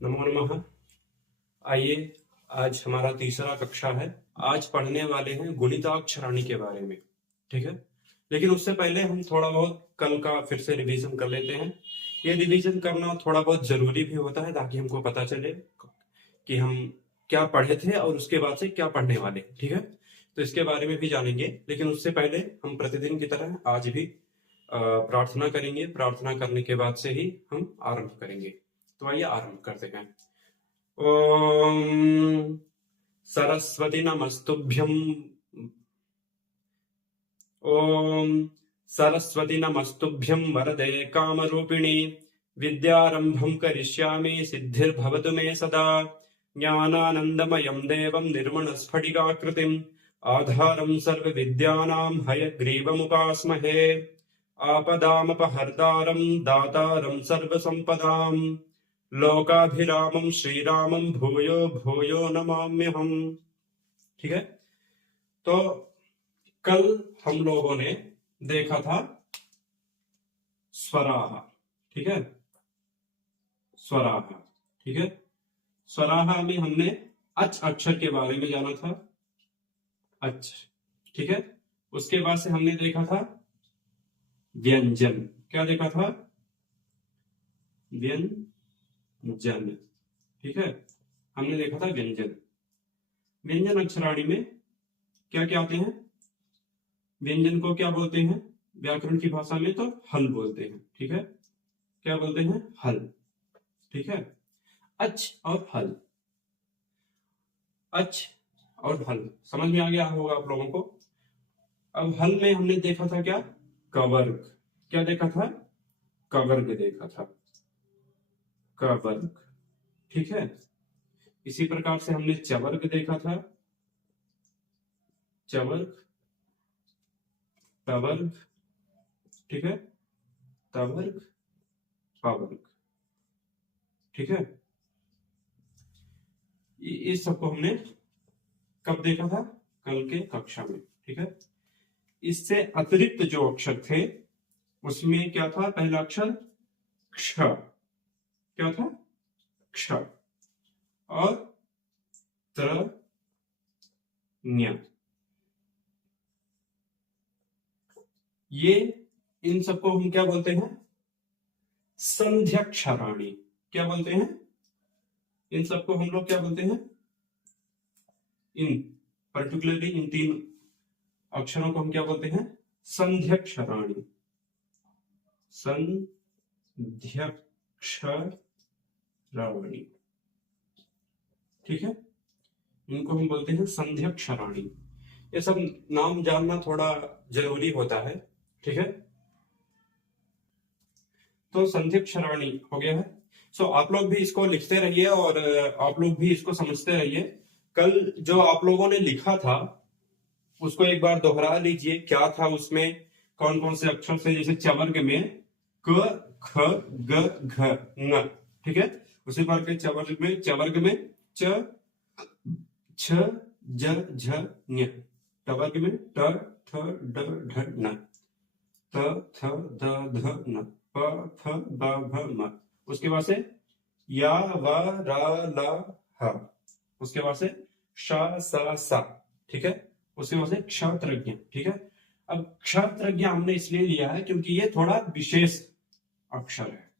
नमो नमः। आइए, आज हमारा तीसरा कक्षा है। आज पढ़ने वाले हैं गुणिताक्षराणी के बारे में। ठीक है, लेकिन उससे पहले हम थोड़ा बहुत कल का फिर से रिवीजन कर लेते हैं। ये रिवीजन करना थोड़ा बहुत जरूरी भी होता है ताकि हमको पता चले कि हम क्या पढ़े थे और उसके बाद से क्या पढ़ने वाले। ठीक है, तो इसके बारे में भी जानेंगे, लेकिन उससे पहले हम प्रतिदिन की तरह आज भी प्रार्थना करेंगे। प्रार्थना करने के बाद से ही हम आरंभ करेंगे। तो आइए आरंभ करते हैं। ओम सरस्वती नमस्तुभ्यं। ओम सरस्वती नमस्तुभ्यं वरदे कामरूपिणी। विद्यारंभं करिष्यामि सिद्धिर्भवतु मे सदा। ज्ञानानन्दमयं देवं निर्मलस्फटिकाकृतिम् आधारं सर्वविद्यानां हयग्रीवमुपास्महे। आपदामपहर्तारं दातारं सर्वसम्पदाम् लोकाभिरामं श्रीरामं भूयो भूयो नमाम्यहम्। ठीक है, तो कल हम लोगों ने देखा था स्वराह। ठीक है, स्वराह। ठीक है, स्वराह में हमने अच अक्षर के बारे में जाना था। अच, ठीक है। उसके बाद से हमने देखा था व्यंजन। क्या देखा था? व्यंजन। ठीक है, हमने देखा था व्यंजन। व्यंजन अक्षराणी में क्या क्या आते हैं? व्यंजन को क्या बोलते हैं व्याकरण की भाषा में? तो हल बोलते हैं। ठीक है, क्या बोलते हैं? हल। ठीक है, अच और हल। अच और हल समझ में आ गया होगा आप लोगों को। अब हल में हमने देखा था क्या? कवर्ग। क्या देखा था? कवर्ग देखा था। कवर्ग। ठीक है, इसी प्रकार से हमने चवर्ग देखा था। चवर्ग, तवर्ग। ठीक है, तवर्ग, पवर्ग। ठीक है, इस सबको हमने कब देखा था? कल के कक्षा में। ठीक है, इससे अतिरिक्त जो अक्षर थे उसमें क्या था? पहला अक्षर क्ष। क्या था? क्ष। और त्र, न्य। ये इन सबको हम क्या बोलते हैं? संध्यक्षराणी। क्या बोलते हैं? इन सबको हम लोग क्या बोलते हैं? इन पर्टिकुलरली इन तीन अक्षरों को हम क्या बोलते हैं? संध्यक्षराणी। संध्यक्षराणी। ठीक है, इनको हम बोलते हैं संध्यक्षराणी। ये सब नाम जानना थोड़ा जरूरी होता है। ठीक है, तो संध्यक्षराणी हो गया है। सो आप लोग भी इसको लिखते रहिए और आप लोग भी इसको समझते रहिए। कल जो आप लोगों ने लिखा था उसको एक बार दोहरा लीजिए। क्या था उसमें? कौन कौन से अक्षर से? जैसे चवर्ग में क, ख, ग, घ, ng। ठीक है, उसी बार के चवर्ग में च, छ, ज, झ, ञ। टवर्ग में ट, ठ, ड, ढ, न। त, थ, द, ध, न। प, फ, ब, भ, म। उसके बाद से या, व, र, ल, ह। उसके बाद से श, स, स। ठीक है, उसके बाद से क्षत्रज्ञ। ठीक है, अब क्षत्रज्ञ हमने इसलिए लिया है क्योंकि ये थोड़ा विशेष अक्षर है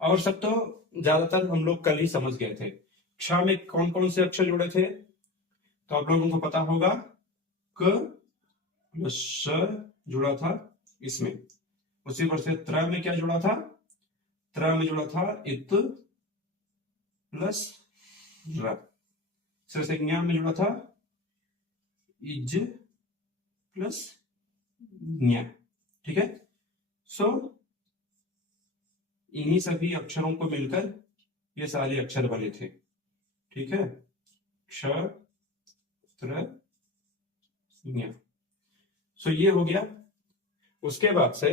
और सब तो ज्यादातर हम लोग कल ही समझ गए थे। क्ष में कौन कौन से अक्षर जुड़े थे तो आप लोगों को पता होगा। क प्लस श जुड़ा था इसमें। उसी पर से त्र में क्या जुड़ा था? त्र में जुड़ा था इत प्लस र। संज्ञा में जुड़ा था इज प्लस न्या। ठीक है, सो इन्हीं सभी अक्षरों को मिलकर ये सारे अक्षर बने थे। ठीक है, क्ष, त्र, न्या। सो ये हो गया। उसके बाद से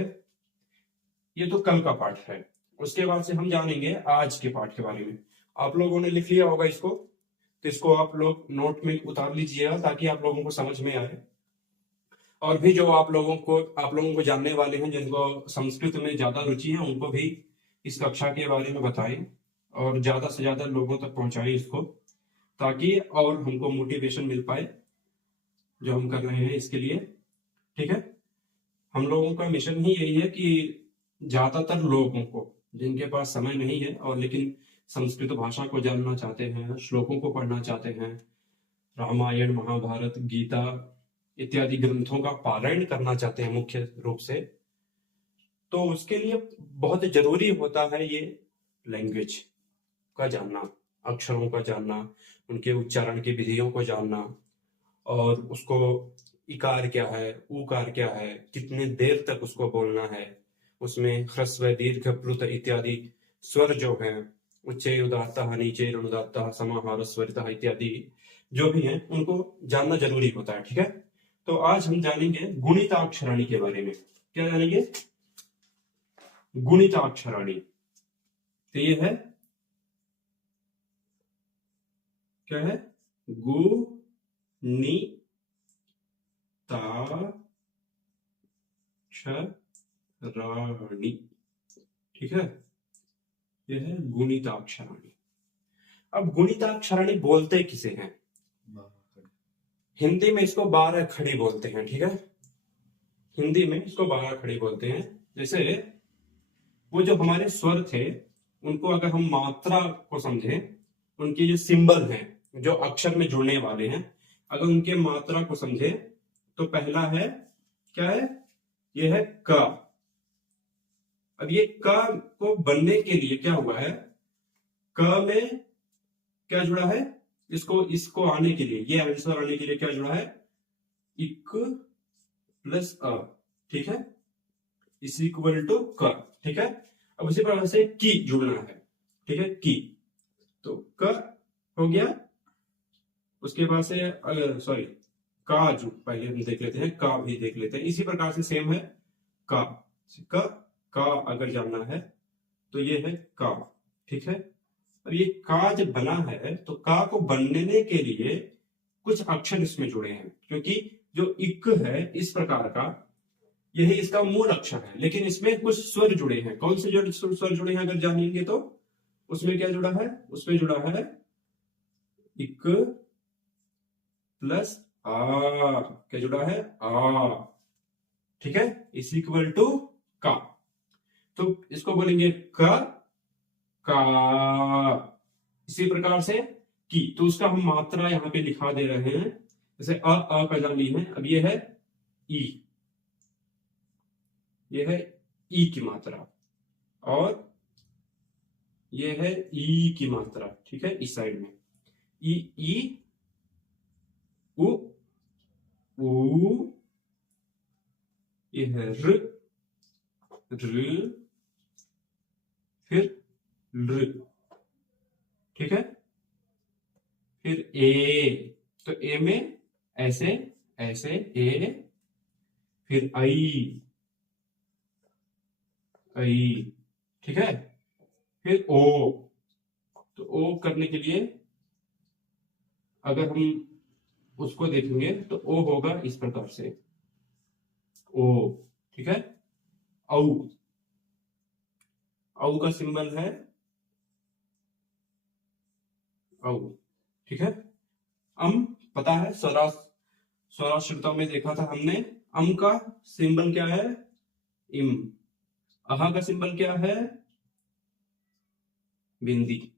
ये तो कल का पाठ है। उसके बाद से हम जानेंगे आज के पाठ के बारे में। आप लोगों ने लिख लिया होगा इसको, तो इसको आप लोग नोट में उतार लीजिएगा ताकि आप लोगों को समझ में आए। और भी जो आप लोगों को जानने वाले हैं जिनको संस्कृत में ज्यादा रुचि है उनको भी इस कक्षा के बारे में बताएं। और ज्यादा से ज्यादा लोगों तक पहुंचाएं इसको, ताकि और हमको मोटिवेशन मिल पाए जो हम कर रहे हैं इसके लिए। ठीक है, हम लोगों का मिशन ही यही है कि ज्यादातर लोगों को जिनके पास समय नहीं है और लेकिन संस्कृत भाषा को जानना चाहते हैं, श्लोकों को पढ़ना चाहते हैं, रामायण महाभारत गीता इत्यादि ग्रंथों का पारायण करना चाहते हैं मुख्य रूप से, तो उसके लिए बहुत जरूरी होता है ये लैंग्वेज का जानना, अक्षरों का जानना, उनके उच्चारण की विधियों को जानना, और उसको इकार क्या है, उकार क्या है, कितने देर तक उसको बोलना है, उसमें ह्रस्व दीर्घ प्लुत इत्यादि स्वर जो हैं, उच्चैः उदात्तः नीचैः अनुदात्तः समाहार स्वरितः इत्यादि जो भी हैं उनको जानना जरूरी होता है। ठीक है, तो आज हम जानेंगे गुणिताक्षराणी के बारे में। क्या जानेंगे? गुणिताक्षराणी। तो ये है, क्या है? गुणिताक्षराणी। ठीक है, ये है गुणिताक्षराणी। अब गुणिताक्षराणी बोलते किसे हैं? हिंदी में इसको 12 खड़ी बोलते हैं। ठीक है, हिंदी में इसको 12 खड़ी बोलते हैं। जैसे वो जो हमारे स्वर थे उनको अगर हम मात्रा को समझें, उनके जो सिंबल हैं जो अक्षर में जुड़ने वाले हैं, अगर उनके मात्रा को समझें तो पहला है, क्या है? ये है क। अब ये क को बनने के लिए क्या हुआ है, क में क्या जुड़ा है, इसको आने के लिए, ये आंसर आने के लिए क्या जुड़ा है? इक प्लस अ। ठीक है, इज इक्वल टू क। ठीक है, अब उसी प्रकार से की जुड़ना है। ठीक है, की, तो क हो गया, उसके बाद से सॉरी का जो पहले हम देख लेते हैं, का भी देख लेते हैं। इसी प्रकार से सेम है का, का अगर जानना है तो ये है का। ठीक है, अब ये का जब बना है तो का को बनने के लिए कुछ अक्षर इसमें जुड़े हैं, क्योंकि जो इक है इस प्रकार का, यही इसका मूल अक्षर है, लेकिन इसमें कुछ स्वर जुड़े हैं। कौन से जो स्वर जुड़े हैं अगर जानेंगे तो उसमें क्या जुड़ा है? उसमें जुड़ा है इक प्लस आ। क्या जुड़ा है? आ। ठीक है, इज इक्वल टू का। तो इसको बोलेंगे का। इसी प्रकार से की, तो उसका हम मात्रा यहां पे लिखा दे रहे हैं। जैसे अ का जान ली है, अब ये है ई, ये है ई की मात्रा, और ये है ई की मात्रा। ठीक है, इस साइड में ई, ई, उ, ये है र, फिर ल। ठीक है, फिर ए, तो ए में ऐसे ऐसे ए, फिर आई, ठीक है, फिर ओ। तो ओ करने के लिए अगर हम उसको देखेंगे तो ओ होगा इस प्रकार से, ओ। ठीक है, औ, औ का सिंबल है औ। ठीक है, अम पता है, स्वराष्ट्रता में देखा था हमने, अम का सिंबल क्या है? इम। अहा का सिंबल क्या है? बिंदी।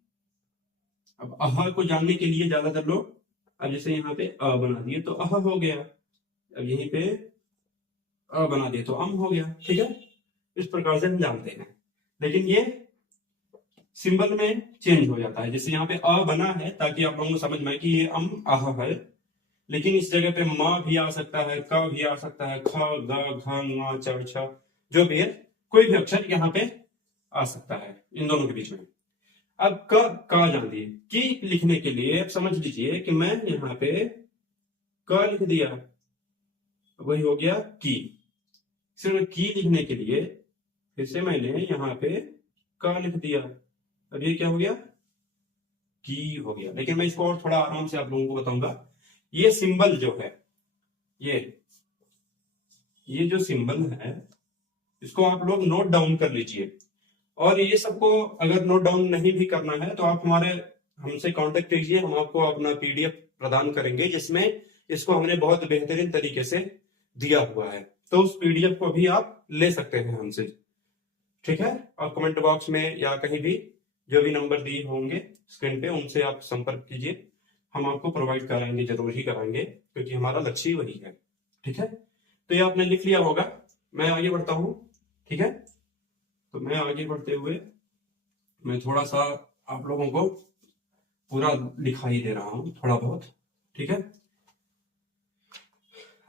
अब अहा को जानने के लिए ज्यादातर लोग, अब जैसे यहाँ पे अ बना दिए तो अह हो गया, अब यहीं पे अ बना दिए तो अम हो गया। ठीक है, इस प्रकार से हम जानते हैं, लेकिन ये सिंबल में चेंज हो जाता है। जैसे यहाँ पे अ बना है ताकि आप लोगों को समझ में आए कि ये अम आह है, लेकिन इस जगह पे म भी आ सकता है, क भी आ सकता है, ख, ग, घ, ङ, च, छ, जो भी है, कोई भी अक्षर यहाँ पे आ सकता है इन दोनों के बीच में। अब का जान दिए, की लिखने के लिए अब समझ लीजिए कि मैं यहाँ पे क लिख दिया, वही हो गया की। सिर्फ की लिखने के लिए फिर से मैंने यहाँ पे का लिख दिया, अब ये क्या हो गया? की हो गया। लेकिन मैं इसको और थोड़ा आराम से आप लोगों को बताऊंगा। ये सिंबल जो है, ये जो सिंबल है, इसको आप लोग नोट डाउन कर लीजिए, और ये सबको अगर नोट डाउन नहीं भी करना है तो आप हमारे हमसे कांटेक्ट कीजिए, हम आपको अपना पीडीएफ प्रदान करेंगे जिसमें इसको हमने बहुत बेहतरीन तरीके से दिया हुआ है, तो उस पीडीएफ को भी आप ले सकते हैं हमसे। ठीक है, और कमेंट बॉक्स में या कहीं भी जो भी नंबर दिए होंगे स्क्रीन पे उनसे आप संपर्क कीजिए, हम आपको प्रोवाइड कराएंगे, जरूर ही कराएंगे, क्योंकि हमारा लक्ष्य ही वही है। ठीक है, तो ये आपने लिख लिया होगा, मैं आगे बढ़ता हूं। ठीक है, तो मैं आगे बढ़ते हुए मैं थोड़ा सा आप लोगों को पूरा दिखाई दे रहा हूं, थोड़ा बहुत। ठीक है,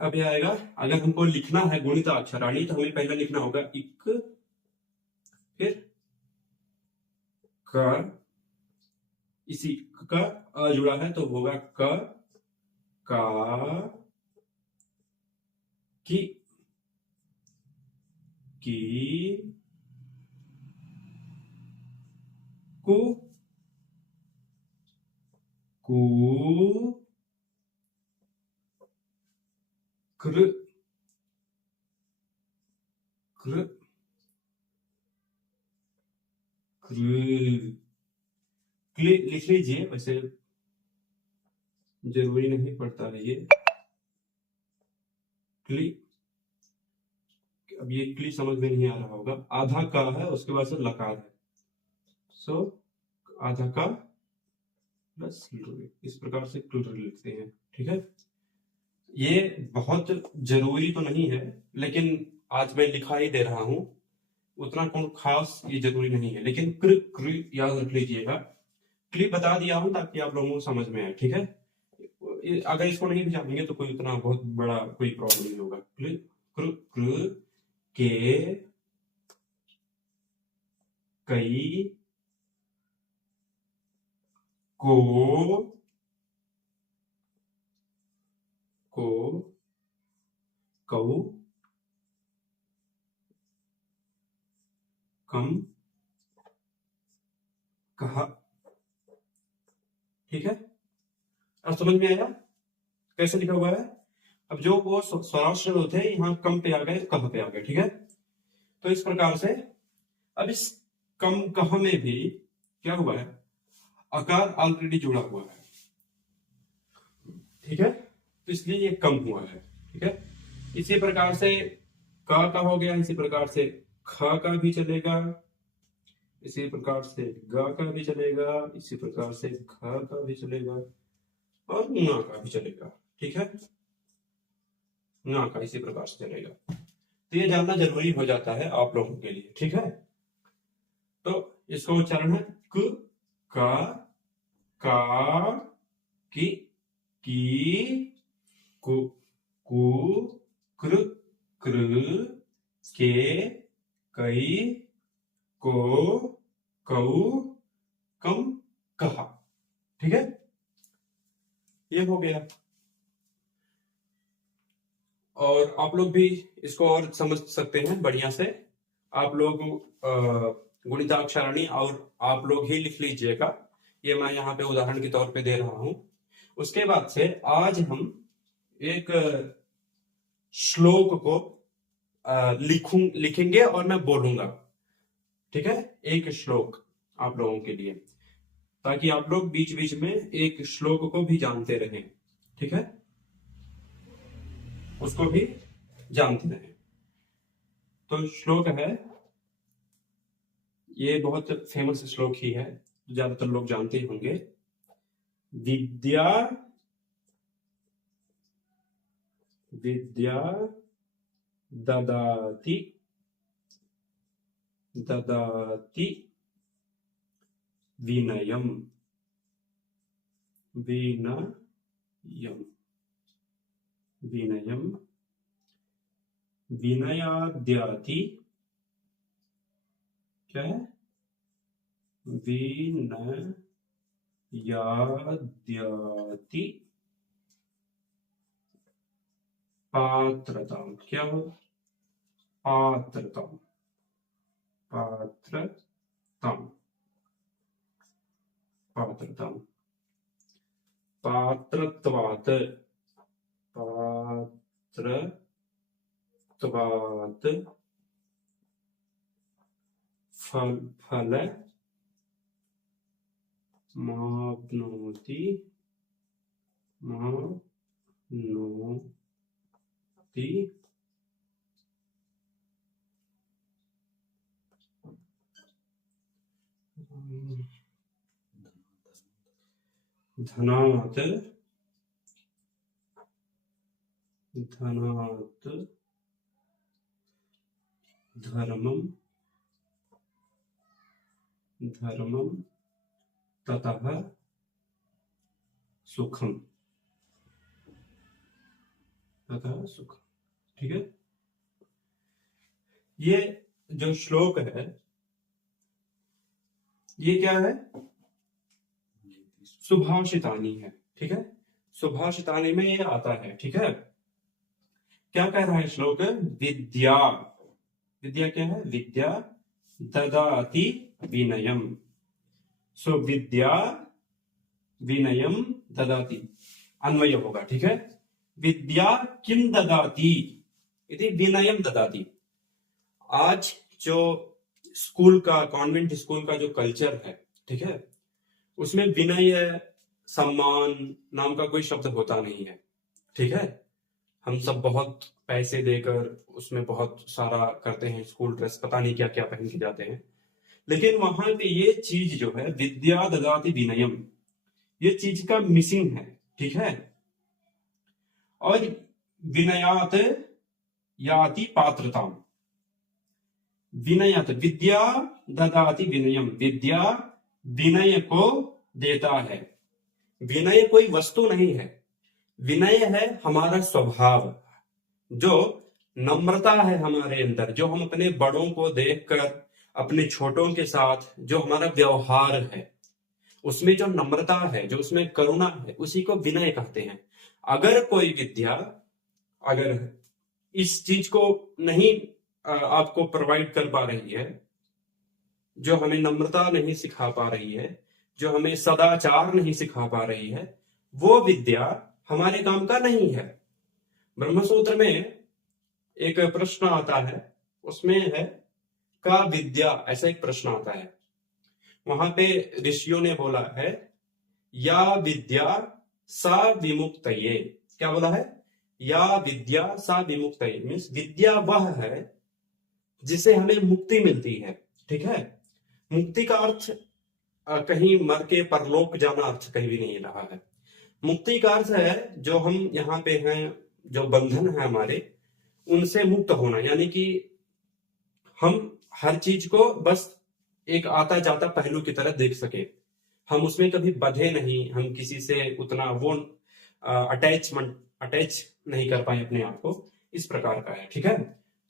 अब ये आएगा, अगर हमको लिखना है गुणिताक्षराणी तो हमें पहले लिखना होगा इक, फिर क, इसी का अ जुड़ा है तो होगा क, का, की, कु, कु, कृ, कृ, कृ, लिख लीजिए, वैसे जरूरी नहीं पड़ता है ये क्ली। अब ये क्ली समझ में नहीं आ रहा होगा, आधा का है उसके बाद से लकार है, सो आधा का प्लस इस प्रकार से लिखते हैं। ठीक है, ये बहुत जरूरी तो नहीं है, लेकिन आज मैं लिखा ही दे रहा हूं, उतना कौन खास ये जरूरी नहीं है, लेकिन कृ कृ याद रख लीजिएगा। क्लिप बता दिया हूं ताकि आप लोगों को समझ में आए। ठीक है, अगर इसको नहीं भी जानेंगे तो कोई उतना बहुत बड़ा कोई प्रॉब्लम नहीं होगा। क्लिप कृ कृ के, कई, को, कऊ, कम, कहा। ठीक है, अब समझ में आया कैसे लिखा हुआ है। अब जो वो स्वराष्ट्र होते हैं यहाँ कम पे आ गए, कह पे आ गए। ठीक है, तो इस प्रकार से अब इस कम कह में भी क्या हुआ है, आकार ऑलरेडी जुड़ा हुआ है। ठीक है, तो इसलिए ये कम हुआ है। ठीक है, इसी प्रकार से का हो गया, इसी प्रकार से ख का भी चलेगा, इसी प्रकार से ग का भी चलेगा, इसी प्रकार से घ का भी चलेगा और न का भी चलेगा। ठीक है, न का इसी प्रकार से चलेगा। तो ये जानना जरूरी हो जाता है आप लोगों के लिए। ठीक है, तो इसका उच्चारण है क, का, की, कु, कृ, के, कई, को, कऊ, कम, कहा। ठीक है, ये हो गया। और आप लोग भी इसको और समझ सकते हैं बढ़िया से। आप लोग गुणिताक्षराणी और आप लोग ही लिख लीजिएगा, ये मैं यहाँ पे उदाहरण के तौर पे दे रहा हूं। उसके बाद से आज हम एक श्लोक को लिखेंगे और मैं बोलूंगा। ठीक है, एक श्लोक आप लोगों के लिए, ताकि आप लोग बीच बीच में एक श्लोक को भी जानते रहें। ठीक है, उसको भी जानते रहें। तो श्लोक है, ये बहुत फेमस श्लोक ही है, ज्यादातर लोग जानते ही होंगे। विद्या विद्या ददाति ददाति विनयम विनयम विनयम विनयाद्याति, क्या है, विनयाद्याति पात्रता, क्या हो, पात्रता, पात्रता, पात्रता, पात्रत्वात्, पात्रत्वात् फल माप्नोति धनात् धर्मम ततः सुखम। ठीक है, ये जो श्लोक है ये क्या है? सुभाषितानी है। ठीक है, सुभाषितानी में ये आता है। ठीक है, क्या कह रहा है श्लोक? विद्या क्या है? विद्या ददाति विनयम। सो विद्या विनयम ददाति अन्वय होगा। ठीक है, विद्या किम ददाति इति विनयम ददाति। आज जो स्कूल का, कॉन्वेंट स्कूल का जो कल्चर है, ठीक है, उसमें विनय सम्मान नाम का कोई शब्द होता नहीं है। ठीक है, हम सब बहुत पैसे देकर उसमें बहुत सारा करते हैं, स्कूल ड्रेस पता नहीं क्या क्या पहन के जाते हैं, लेकिन वहां पे ये चीज जो है विद्या ददाति विनयम, ये चीज का मिसिंग है। ठीक है, और विनयात याति पात्रताम। विनयात, विद्या ददाति विनयम, विद्या विनय को देता है। विनय कोई वस्तु नहीं है, विनय है हमारा स्वभाव, जो नम्रता है हमारे अंदर, जो हम अपने बड़ों को देखकर अपने छोटों के साथ जो हमारा व्यवहार है उसमें जो नम्रता है, जो उसमें करुणा है, उसी को विनय कहते हैं। अगर कोई विद्या अगर इस चीज को नहीं आपको प्रोवाइड कर पा रही है, जो हमें नम्रता नहीं सिखा पा रही है, जो हमें सदाचार नहीं सिखा पा रही है, वो विद्या हमारे काम का नहीं है। ब्रह्मसूत्र में एक प्रश्न आता है, उसमें है का विद्या, ऐसा एक प्रश्न आता है। वहां पे ऋषियों ने बोला है या विद्या सा विमुक्तये। क्या बोला है? या विद्या सा विमुक्तये, मीन्स विद्या वह है जिसे हमें मुक्ति मिलती है। ठीक है, मुक्ति का अर्थ कहीं मर के परलोक जाना अर्थ कहीं भी नहीं रहा है। मुक्ति का अर्थ है जो हम यहाँ पे हैं, जो बंधन है हमारे, उनसे मुक्त होना, यानी कि हम हर चीज को बस एक आता जाता पहलू की तरह देख सके, हम उसमें कभी बंधे नहीं, हम किसी से उतना वो अटैच नहीं कर पाए अपने आप को, इस प्रकार का है। ठीक है,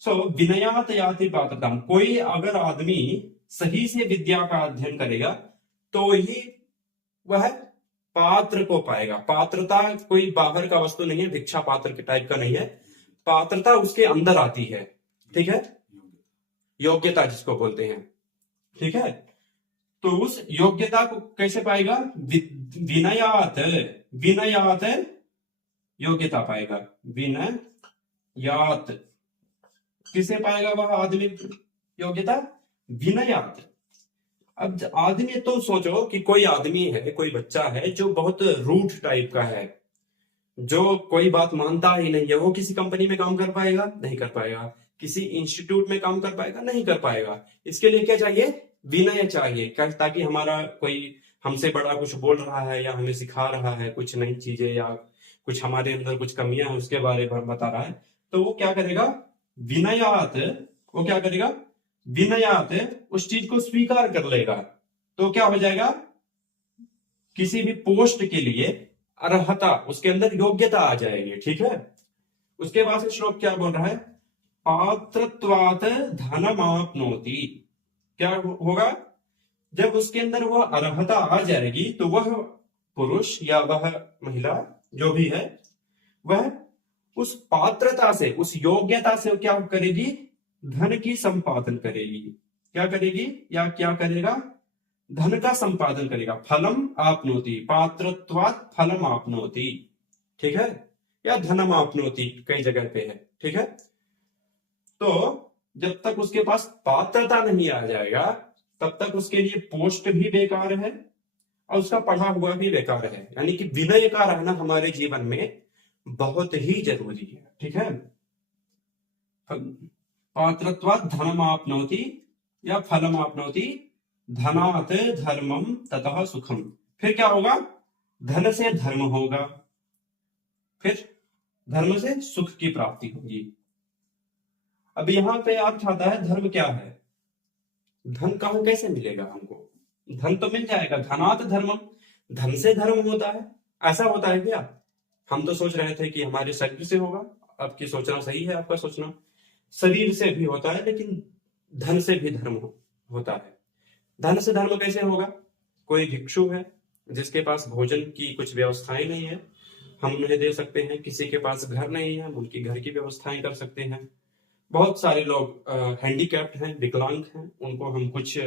सो विनयात याति पात्रता। कोई अगर आदमी सही से विद्या का अध्ययन करेगा तो ही वह पात्र को पाएगा। पात्रता कोई बाहर का वस्तु नहीं है, भिक्षा पात्र के टाइप का नहीं है, पात्रता उसके अंदर आती है। ठीक है, योग्यता जिसको बोलते हैं। ठीक है, तो उस योग्यता को कैसे पाएगा? विनयात योग्यता पाएगा। विनयात किसे पाएगा वह आदमी योग्यता? विनयात। अब आदमी, तो सोचो कि कोई आदमी है, कोई बच्चा है जो बहुत रूड टाइप का है, जो कोई बात मानता ही नहीं है, वो किसी कंपनी में काम कर पाएगा? नहीं कर पाएगा। किसी इंस्टीट्यूट में काम कर पाएगा? नहीं कर पाएगा। इसके लिए क्या चाहिए? विनय चाहिए, ताकि हमारा कोई हमसे बड़ा कुछ बोल रहा है या हमें सिखा रहा है कुछ नई चीजें, या कुछ हमारे अंदर कुछ कमियां हैं उसके बारे में बता रहा है, तो वो क्या करेगा? विनयात। वो क्या करेगा? विनयात उस चीज को स्वीकार कर लेगा, तो क्या हो जाएगा? किसी भी पोस्ट के लिए अर्हता, उसके अंदर योग्यता आ जाएगी। ठीक है, उसके बाद से श्लोक क्या बोल रहा है? पात्रत्वात् धनमाप्नोति। क्या होगा? जब उसके अंदर वह अर्हता आ जाएगी तो वह पुरुष या वह महिला जो भी है, वह उस पात्रता से, उस योग्यता से क्या करेगी? धन की संपादन करेगी। क्या करेगी या क्या करेगा? धन का संपादन करेगा। फलम आपनोति, पात्रत्वात् फलम आपनोति। ठीक है, या धनम आपनोति कई जगह पे है। ठीक है, तो जब तक उसके पास पात्रता नहीं आ जाएगा तब तक उसके लिए पोस्ट भी बेकार है और उसका पढ़ा हुआ भी बेकार है। यानी कि विनय का रहना हमारे जीवन में बहुत ही जरूरी है। ठीक है, पात्रत्वात् धनमाप्नोति या फलमाप्नोति धनात् धर्मम ततः सुखम। फिर क्या होगा? धन से धर्म होगा, फिर धर्म से सुख की प्राप्ति होगी। अब यहां पे अर्थ आता है धर्म क्या है? धन कहां कैसे मिलेगा हमको? धन तो मिल जाएगा, धनात् धर्मम, धन से धर्म होता है। ऐसा होता है क्या? हम तो सोच रहे थे कि हमारे शरीर से होगा। आपकी सोचना सही है, आपका सोचना शरीर से भी होता है, लेकिन धन से भी धर्म होता है। धन से धर्म कैसे होगा? कोई भिक्षु है जिसके पास भोजन की कुछ व्यवस्थाएं नहीं है, हम उन्हें दे सकते हैं। किसी के पास घर नहीं है, हम उनकी घर की व्यवस्थाएं कर सकते हैं। बहुत सारे लोग हैंडीकैप्ड हैं, विकलांग हैं, उनको हम कुछ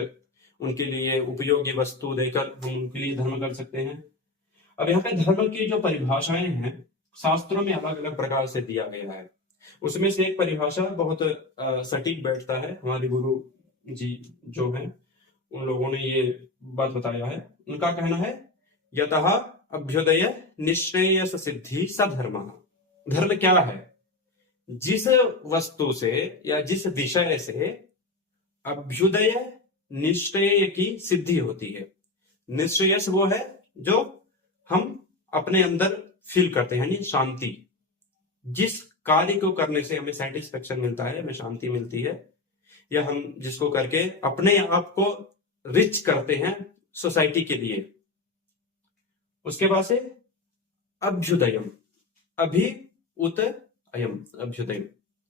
उनके लिए उपयोगी वस्तु देकर हम उनके लिए धर्म कर सकते हैं। अब यहाँ पे धर्म की जो परिभाषाएं हैं शास्त्रों में अलग अलग प्रकार से दिया गया है। उसमें से एक परिभाषा बहुत सटीक बैठता है। हमारे गुरु जी जो हैं उन लोगों ने ये बात बताया है। उनका कहना है यतः अभ्युदय निश्रेयस सिद्धि सधर्म। धर्म क्या है? जिस वस्तु से या जिस विषय से अभ्युदय निश्रेय की सिद्धि होती है। निश्रेयस वो है जो हम अपने अंदर फील करते हैं, यानी शांति। जिस कार्य को करने से हमें सेटिस्फेक्शन मिलता है, हमें शांति मिलती है, या हम जिसको करके अपने आप को रिच करते हैं सोसाइटी के लिए, उसके बाद से अभ्युदयम, अभि उत अयम, अभ्युदयम।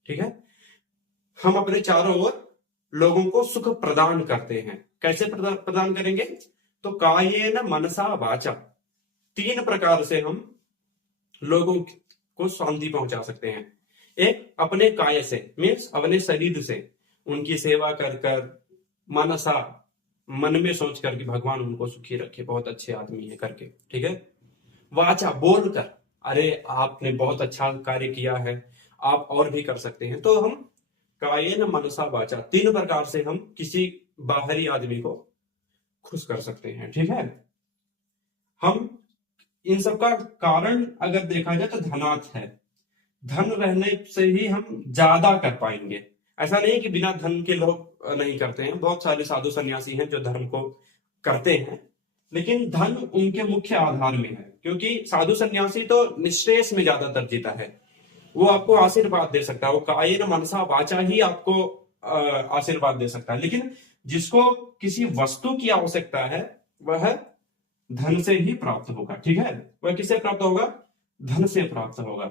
ठीक है, हम अपने चारों ओर लोगों को सुख प्रदान करते हैं। कैसे प्रदान करेंगे? तो कायेन मनसा वाचा, 3 प्रकार से हम लोगों को शांति पहुंचा सकते हैं। एक अपने काय से, मीन्स अपने शरीर से उनकी सेवा कर कर, मनसा, मन में सोच कर कि भगवान उनको सुखी रखे, बहुत अच्छे आदमी है करके। ठीक है, वाचा, बोलकर, अरे आपने बहुत अच्छा कार्य किया है, आप और भी कर सकते हैं। तो हम कायेन मनसा वाचा 3 प्रकार से हम किसी बाहरी आदमी को खुश कर सकते हैं। ठीक है, हम इन सब का कारण अगर देखा जाए तो धनात् है। धन रहने से ही हम ज्यादा कर पाएंगे। ऐसा नहीं कि बिना धन के लोग नहीं करते हैं। बहुत सारे साधु सन्यासी हैं जो धर्म को करते हैं, लेकिन धन उनके मुख्य आधार में है। क्योंकि साधु सन्यासी तो निश्रेयस में ज्यादातर जीता है। वो आपको आशीर्वाद दे सकता है, वो कायेन मनसा वाचा ही आपको आशीर्वाद दे सकता है। लेकिन जिसको किसी वस्तु की आवश्यकता है वह धन से ही प्राप्त होगा। ठीक है, वह किससे प्राप्त होगा? धन से प्राप्त होगा।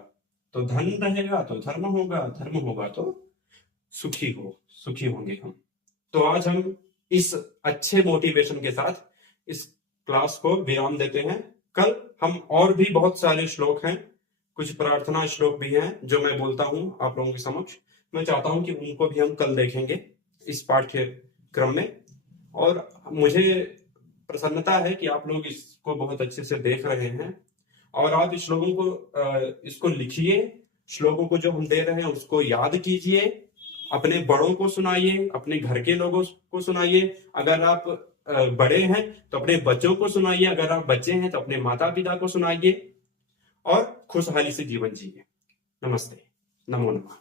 तो धन रहेगा तो धर्म होगा, धर्म होगा तो सुखी होंगे हम। तो आज हम इस अच्छे मोटिवेशन के साथ इस क्लास को विराम देते हैं। कल हम और भी बहुत सारे श्लोक हैं, कुछ प्रार्थना श्लोक भी हैं जो मैं बोलता हूं आप लोगों के समक्ष। मैं चाहता हूं कि उनको भी हम कल देखेंगे इस पाठ्यक्रम में। और मुझे प्रसन्नता है कि आप लोग इसको बहुत अच्छे से देख रहे हैं और आप इस श्लोकों को इसको लिखिए। श्लोकों को जो हम दे रहे हैं उसको याद कीजिए, अपने बड़ों को सुनाइए, अपने घर के लोगों को सुनाइए। अगर आप बड़े हैं तो अपने बच्चों को सुनाइए, अगर आप बच्चे हैं तो अपने माता पिता को सुनाइए और खुशहाली से जीवन जिए। नमस्ते, नमो नमः।